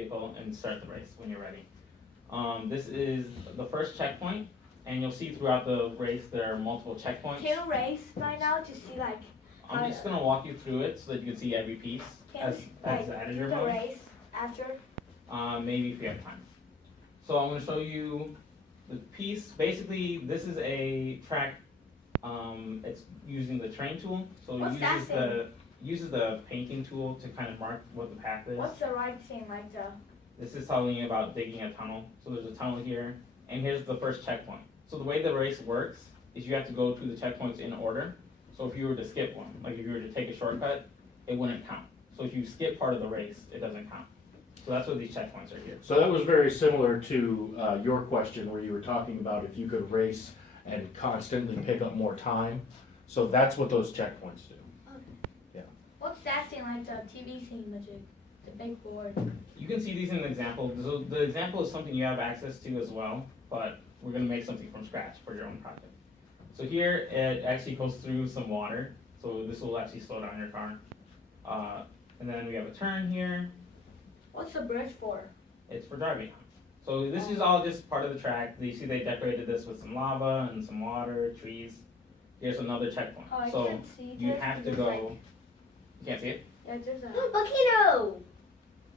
vehicle and start the race when you're ready. This is the first checkpoint, and you'll see throughout the race there are multiple checkpoints. Can you race right now to see like? I'm just gonna walk you through it so that you can see every piece as the editor the mode. race after? Maybe if you have time. So I'm gonna show you the piece. Basically, this is a track. It's using the train tool, so What's it uses the painting tool to kind of mark what the path is. What's the right thing like the? This is telling you about digging a tunnel. So there's a tunnel here, and here's the first checkpoint. So the way the race works is you have to go through the checkpoints in order. So if you were to skip one, like if you were to take a shortcut, it wouldn't count. So if you skip part of the race, it doesn't count. So that's what these checkpoints are here. So that was very similar to your question where you were talking about if you could race and constantly pick up more time. So that's what those checkpoints do. What's that thing like the TV thing, the big board? You can see these in the example. So the example is something you have access to as well, but we're gonna make something from scratch for your own project. So here it actually goes through some water. So this will actually slow down your car. And then we have a turn here. What's the bridge for? It's for driving on. So this is all just part of the track. You see they decorated this with some lava and some water, trees. Here's another checkpoint. Oh, I so can't see you this have to because, go. like, You can't see it? yeah, there's a. Volcano!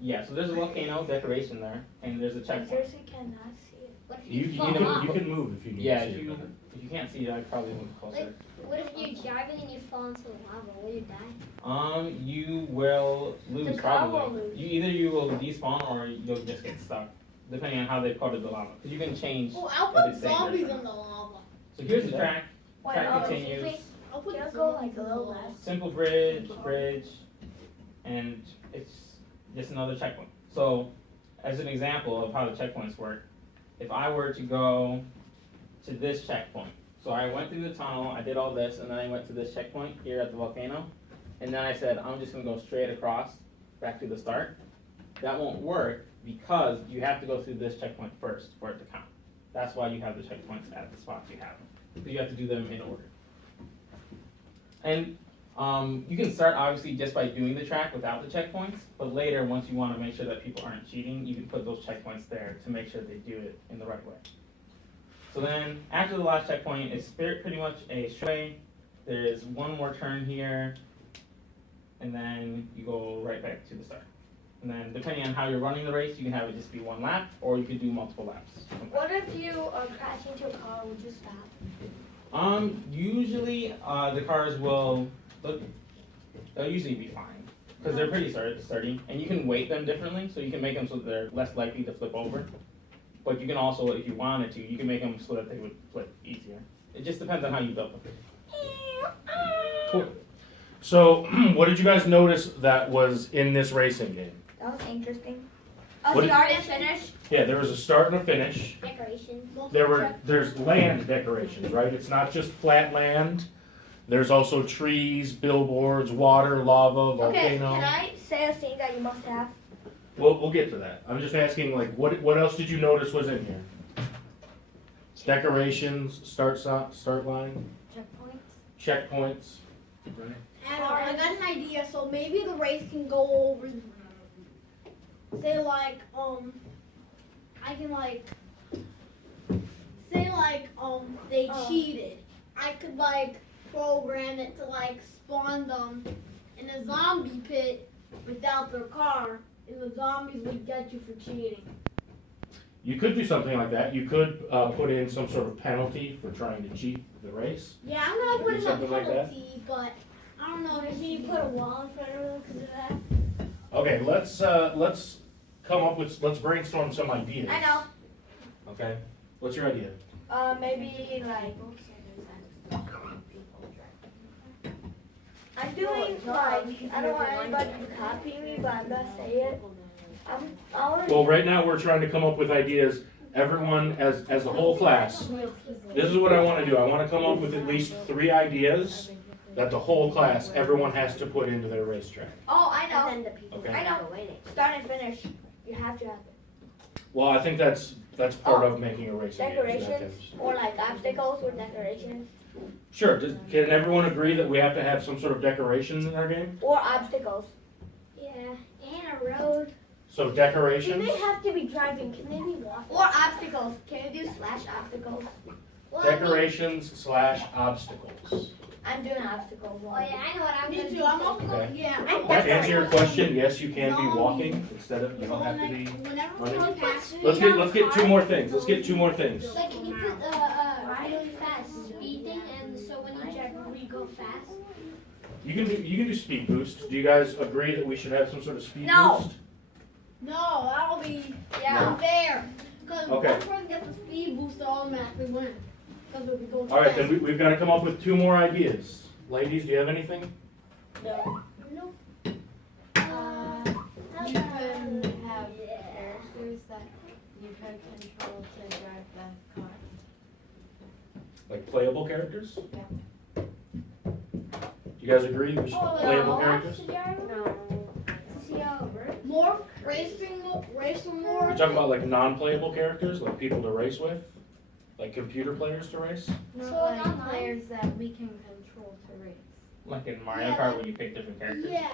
Yeah, so there's a volcano decoration there, and there's a I checkpoint. seriously cannot see it. What if You, you, you, fall can, off? you can move if you need Yeah, to see it. if you can't see it, I probably move closer. Like, what if you're driving and you fall into the lava? Will you die? You will lose The car will probably. lose. You will despawn or you'll just get stuck, depending on how they coated the lava. Because you can change. Oh, I'll if put it's dangerous zombies or in the lava. So here's the track. Wait, Track excuse continues. me. I'll put Can I zombies go like a in the little lava. less? Simple bridge, and it's just another checkpoint. So, as an example of how the checkpoints work, if I were to go to this checkpoint, so I went through the tunnel, I did all this, and then I went to this checkpoint here at the volcano, and then I said, I'm just gonna go straight across, back to the start. That won't work because you have to go through this checkpoint first for it to count. That's why you have the checkpoints at the spots you have them, because you have to do them in order. And you can start obviously just by doing the track without the checkpoints, but later once you want to make sure that people aren't cheating, you can put those checkpoints there to make sure they do it in the right way. So then after the last checkpoint, it's pretty much a straightaway. There's one more turn here, and then you go right back to the start. And then depending on how you're running the race, you can have it just be one lap, or you could do multiple laps. What if you crash into a car? Would you stop? Usually the cars they'll usually be fine because they're pretty sturdy, and you can weight them differently, so you can make them so they're less likely to flip over. But you can also, if you wanted to, you can make them so that they would flip easier. It just depends on how you build them. Cool. So, what did you guys notice that was in this racing game? That was interesting. What did- Start and finish. Yeah, there was a start and a finish. Decorations. There's land decorations, right? It's not just flat land. There's also trees, billboards, water, lava, Okay, volcano. can I say a thing that you must have? We'll get to that. I'm just asking, like, what else did you notice was in here? Decorations, start line, Checkpoints. checkpoints. Right. I got an idea. So maybe the race can go over. Say like I can like say like they cheated. I could like program it to like spawn them in a zombie pit without their car, and the zombies would get you for cheating. You could do something like that. You could put in some sort of penalty for trying to cheat the race. Yeah, I'm gonna put in a Something like that? penalty, but I don't know. Can you put a wall in front of them because of that? Okay, let's come up with, let's brainstorm some ideas. I know. Okay, what's your idea? Maybe like. I'm doing like, I don't want anybody to copy me, but I'm gonna say it. I wanna Well, right now we're trying to come up with ideas. Everyone, as the whole class, this is what I want to do. I want to come up with at least 3 ideas that the whole class, everyone has to put into their racetrack. Oh, I And know. then the people Okay. I know. go in it. Start and finish. You have to have it. Well, I think that's part of making a racing game. Decorations or like obstacles or decorations Sure. Can everyone agree that we have to have some sort of decorations in our game? or obstacles. Yeah, and a road. So Do decorations. they have to be driving? Can they be walking? Or obstacles. Can you do slash obstacles? Well, Decorations / obstacles. I'm doing obstacles. Oh yeah, I know what I'm Me gonna too. do. I'm also Okay. going. Yeah. I'm To answer your question, yes, you can be walking instead of, you So don't have to when be. whenever running. we go past, Let's get two more things. Let's get two more things. Like, can you put really fast speed thing, and so when you drive, we go fast. You can do speed boost. Do you guys agree that we should have some sort of speed No. boost? no, that'll be Yeah. unfair. Because Okay. one person gets the speed boost to automatically win. Because we'll be going All right, fast. then we've got to come up with two more ideas. Ladies, do you have anything? No. You can have characters that you can control to drive the car. Like playable characters? Do you guys agree we should have playable characters? No. See how it works? More racing more. You're talking about like non-playable characters, like people to race with? Like computer players to race? Not So like online? players that we can control to race. Like in Mario Yeah, Kart like- when you pick different characters. Yeah.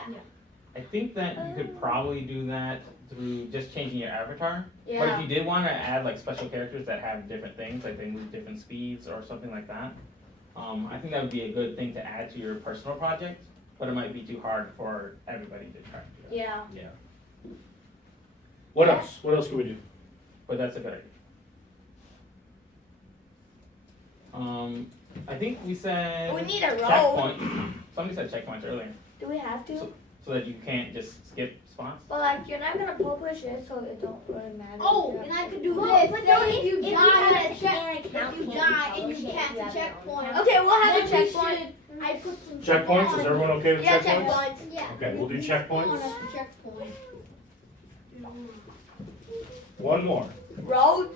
I think that you could probably do that through just changing your avatar. But if Yeah. you did want to add like special characters that have different things, like they move different speeds or something like that, I think that would be a good thing to add to your personal project. But it might be too hard for everybody to try to do that. Yeah. What else? What else could we do? But that's a good idea. I think we said We need a road. checkpoint. Somebody said checkpoints earlier, Do we have to? so that you can't just skip spots. But like, you're not gonna publish it, so it don't really matter. Oh, and I could do Well, this. but Say no, if you if you die have at a a check, generic account, if you can't die be and you published, pass you the have your own checkpoint. Okay, we'll have a then we checkpoint. should- I put some Checkpoints? Is everyone okay with Yeah, checkpoints? checkpoints. Yeah. Okay, we'll do checkpoints. That's the checkpoint. One more. Road.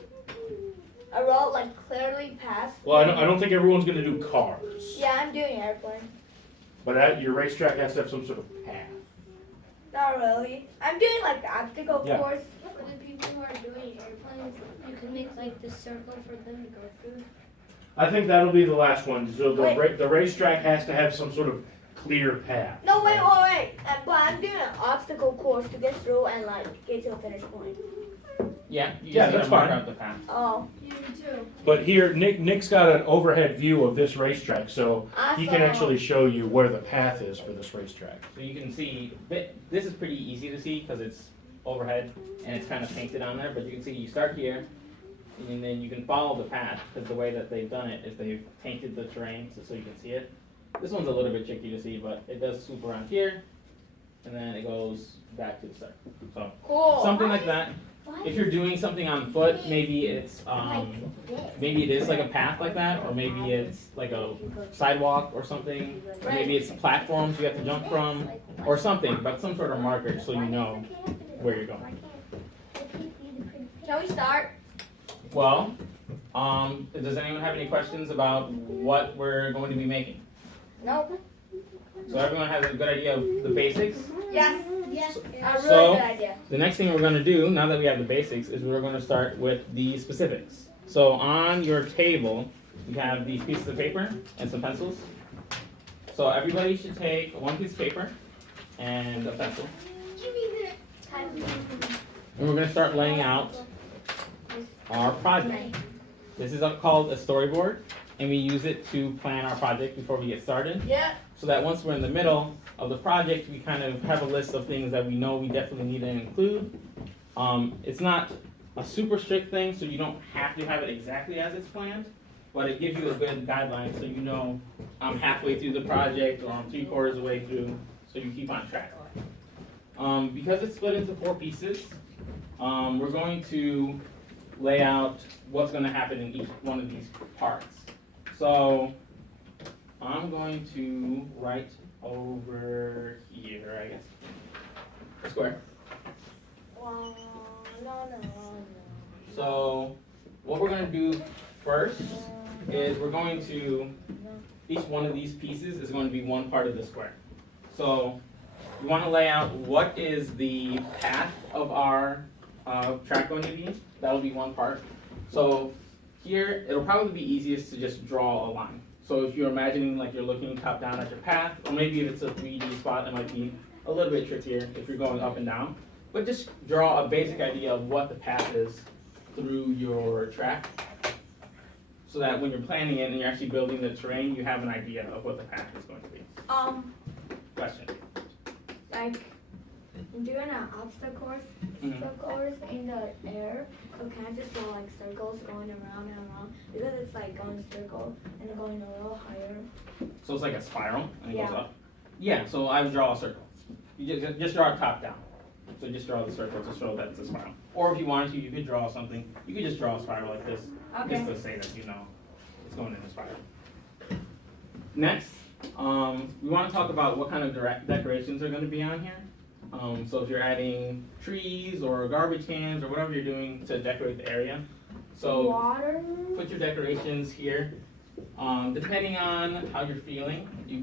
A road like clearly past. Well, I don't think everyone's gonna do cars. Yeah, I'm doing airplane. But your racetrack has to have some sort of path. Not really. I'm doing like the obstacle Yeah. course. For the people who are doing airplanes, you can make like the circle for them to go through. I think that'll be the last one. So the, Wait. the racetrack has to have some sort of clear path. No, wait. But I'm doing an obstacle course to get through and like get to a finish point. Yeah, you Yeah, just that's gotta mark fine. out the path. Oh, You too. But here, Nick's got an overhead view of this racetrack, so awesome. he can actually show you where the path is for this racetrack. So you can see, this is pretty easy to see because it's overhead and it's kind of painted on there, but you can see you start here and then you can follow the path because the way that they've done it is they've painted the terrain so you can see it. This one's a little bit tricky to see, but it does swoop around here and then it goes back to the start. So Cool. something like that. If you're doing something on foot, maybe it's maybe it is like a path like that, or maybe it's like a sidewalk or something, or maybe it's platforms you have to jump from, or something, but some sort of marker so you know where you're going. Can we start? Well, does anyone have any questions about what we're going to be making? Nope. So everyone has a good idea of the basics? Yes. Yes. A really So- good idea. The next thing we're going to do, now that we have the basics, is we're going to start with the specifics. So on your table, you have these pieces of paper and some pencils. So everybody should take one piece of paper and a pencil. And we're going to start laying out our project. This is called a storyboard, and we use it to plan our project before we get started. Yeah. So that once we're in the middle of the project, we kind of have a list of things that we know we definitely need to include. It's not a super strict thing, so you don't have to have it exactly as it's planned, but it gives you a good guideline so you know I'm halfway through the project or I'm 3/4 of the way through, so you keep on track. Because it's split into 4 pieces, we're going to lay out what's going to happen in each one of these parts. So I'm going to write over here, I guess, a square. No. So what we're going to do first is we're going to, each one of these pieces is going to be one part of the square. So we want to lay out what is the path of our track going to be. That'll be one part. So here, it'll probably be easiest to just draw a line. So if you're imagining like you're looking top down at your path, or maybe if it's a 3D spot, it might be a little bit trickier if you're going up and down. But just draw a basic idea of what the path is through your track, so that when you're planning it and you're actually building the terrain, you have an idea of what the path is going to be. Question? Like doing an obstacle course in the air, so can I just draw like circles going around and around because it's like going circle and going a little higher. So it's like a spiral and it Yeah. goes up? Yeah, so I would draw a circle. You just draw it top down. So just draw the circle to show that it's a spiral. Or if you wanted to, you could draw something. You could just draw a spiral like this, just to say that you know it's going in a spiral. Next, we want to talk about what kind of decorations are going to be on here. So if you're adding trees or garbage cans or whatever you're doing to decorate the area. So Water. put your decorations here. Depending on how you're feeling, you